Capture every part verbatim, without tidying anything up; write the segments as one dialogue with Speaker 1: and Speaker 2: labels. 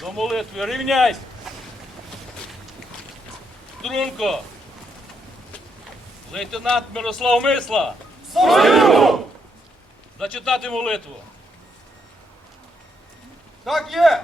Speaker 1: До молитви рівняйся. Струнко. Лейтенант Мирослав Мисла.
Speaker 2: Слухаю!
Speaker 1: Зачитати молитву.
Speaker 2: Так є!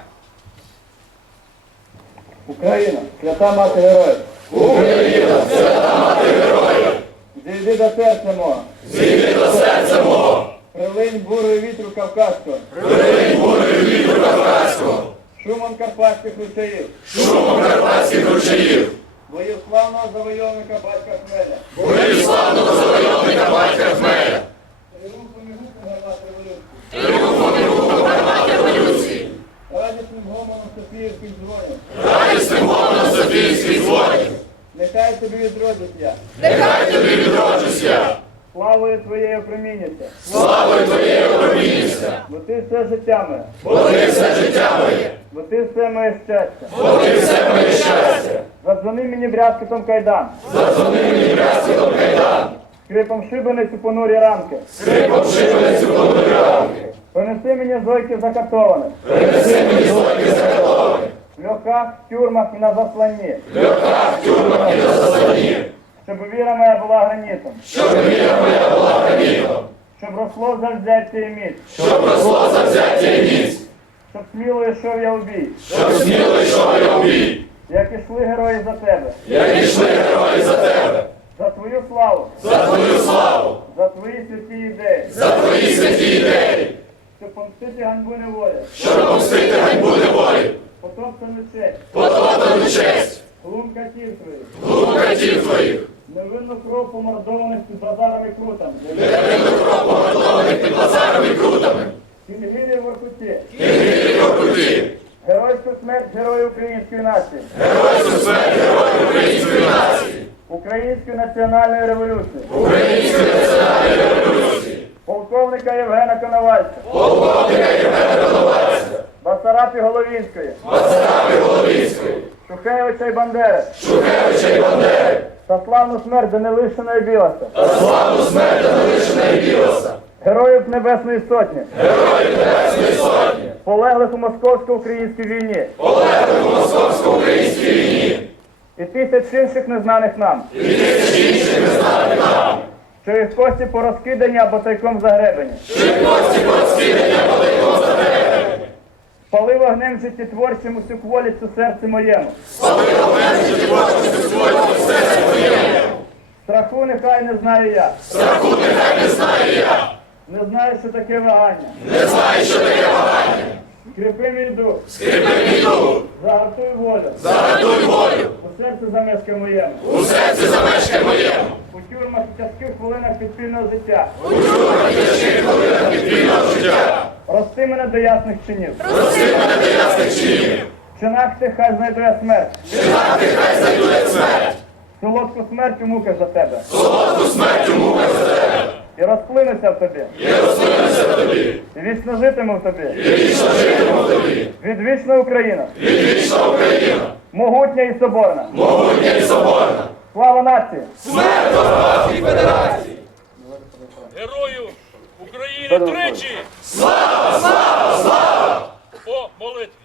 Speaker 3: Україна, свята мати героїв!
Speaker 2: Україна, свята мати героїв!
Speaker 3: Зійди до серця мого!
Speaker 2: Зійди до серця мого!
Speaker 3: Прилинь бурою вітру Кавказького!
Speaker 2: Прилинь бурою вітру Кавказького!
Speaker 3: Шумом карпатських ручаїв!
Speaker 2: Шумом карпатських ручаїв!
Speaker 3: Бою славного завойовника батька Хмеля!
Speaker 2: Бою славного завойовника батька Хмеля!
Speaker 3: Тріумфом і гуком гармат революції!
Speaker 2: Тріумфом і гуком гармат революції!
Speaker 3: Радісним гомоном Софіївських дзвонів!
Speaker 2: Радісним гомоном Софіївських дзвонів!
Speaker 3: Нехай тобі відродить я!
Speaker 2: Нехай тобі відроджусь я!
Speaker 3: Славою твоєю промінюся!
Speaker 2: Славою твоєю промінюся!
Speaker 3: Бо ти все життя моє!
Speaker 2: Бо ти все життя моє!
Speaker 3: Бо ти все моє щастя!
Speaker 2: Бо ти все моє щастя!
Speaker 3: Задзвони мені брязкотом кайдан!
Speaker 2: Задзвони мені брязкотом кайдан!
Speaker 3: Скрипом шибениць у понурі ранки!
Speaker 2: Скрипом шибениць у понурі ранки!
Speaker 3: Принеси мені зойків закатованих!
Speaker 2: Принеси мені зойки закатованих!
Speaker 3: В льохах, в тюрмах і на засланні!
Speaker 2: В льохах, в тюрмах і на засланні!
Speaker 3: Щоб віра моя була гранітом!
Speaker 2: Щоб віра моя була гранітом!
Speaker 3: Щоб росло завзяття і міць!
Speaker 2: Щоб росло завзяття і міць!
Speaker 3: Щоб сміло йшов я у бій!
Speaker 2: Щоб сміло йшов я в бій!
Speaker 3: Як ішли герої за тебе!
Speaker 2: Як ішли герої за тебе!
Speaker 3: За твою славу!
Speaker 2: За твою славу!
Speaker 3: За твої святі ідеї!
Speaker 2: За твої святі ідеї!
Speaker 3: Щоб помстити ганьбу неволі!
Speaker 2: Щоб помстити ганьбу неволі!
Speaker 3: Потоптану честь!
Speaker 2: Потоптану честь!
Speaker 3: Глум катів твоїх!
Speaker 2: Глум катів твоїх!
Speaker 3: Невинну кров помордованих під базарами крутами!
Speaker 2: Невинну кров помордованих під базарами і крутами!
Speaker 3: Кінгілі в Воркуті!
Speaker 2: Кінгілі в Воркуті!
Speaker 3: Геройську смерть героїв української нації!
Speaker 2: Геройську смерть героїв української нації!
Speaker 3: Української національної революції!
Speaker 2: Української національної революції!
Speaker 3: Полковника Євгена Коновальця!
Speaker 2: Полковника Євгена Коновальця!
Speaker 3: Басарапі Головінської!
Speaker 2: Басарапі Головінської!
Speaker 3: Шухевича і Бандери!
Speaker 2: Шухевича і Бандери!
Speaker 3: Та славну смерть Данилишина і Білоса!
Speaker 2: Та славну смерть Данилишина і Білоса!
Speaker 3: Героїв Небесної Сотні!
Speaker 2: Героїв Небесної Сотні!
Speaker 3: Полеглих у московсько-українській війні!
Speaker 2: Полеглих у московсько-українській війні!
Speaker 3: І тисяч інших незнаних нам!
Speaker 2: І тисяч інших незнаних нам!
Speaker 3: Що їх кості порозкидані або тайком загребені!
Speaker 2: Що їх кості порозкидані або тайком загребені!
Speaker 3: Спали вогнем життєтворчим усю кволість у серці моєму!
Speaker 2: Спали вогнем життєтворчим у серці моєму!
Speaker 3: Страху нехай не знаю я!
Speaker 2: Страху нехай не знаю я!
Speaker 3: Не знаю, що таке вагання!
Speaker 2: Не знаю, що таке вагання!
Speaker 3: Скріпи мій дух!
Speaker 2: Скріпи мій дух!
Speaker 3: Загартуй волю!
Speaker 2: Загартуй волю!
Speaker 3: У серці замешкай моєму!
Speaker 2: У серці замешкай моєму!
Speaker 3: У тюрмах і тяжких хвилинах підпільного життя!
Speaker 2: У тюрмах і тяжких хвилинах підпільного життя!
Speaker 3: Рости мене до ясних чинів!
Speaker 2: Прости мене до ясних чинів!
Speaker 3: В чинах тих хай знайду я смерть!
Speaker 2: Чинах ти хай знайду я смерть!
Speaker 3: Солодку смерть у муках за тебе!
Speaker 2: Солодку смерть у муках за тебе!
Speaker 3: І розплинуся в тобі!
Speaker 2: І розплинуся в тобі!
Speaker 3: І вічно житиму в тобі!
Speaker 2: І вічно житиму в тобі!
Speaker 3: Відвічна Україна!
Speaker 2: Відвічна Україна!
Speaker 3: Могутня і соборна!
Speaker 2: Могутня і соборна!
Speaker 3: Слава нації!
Speaker 2: Смерть Ворогатській Федерації!
Speaker 1: Герою України тричі!
Speaker 2: Слава, слава, слава!
Speaker 1: По молитві.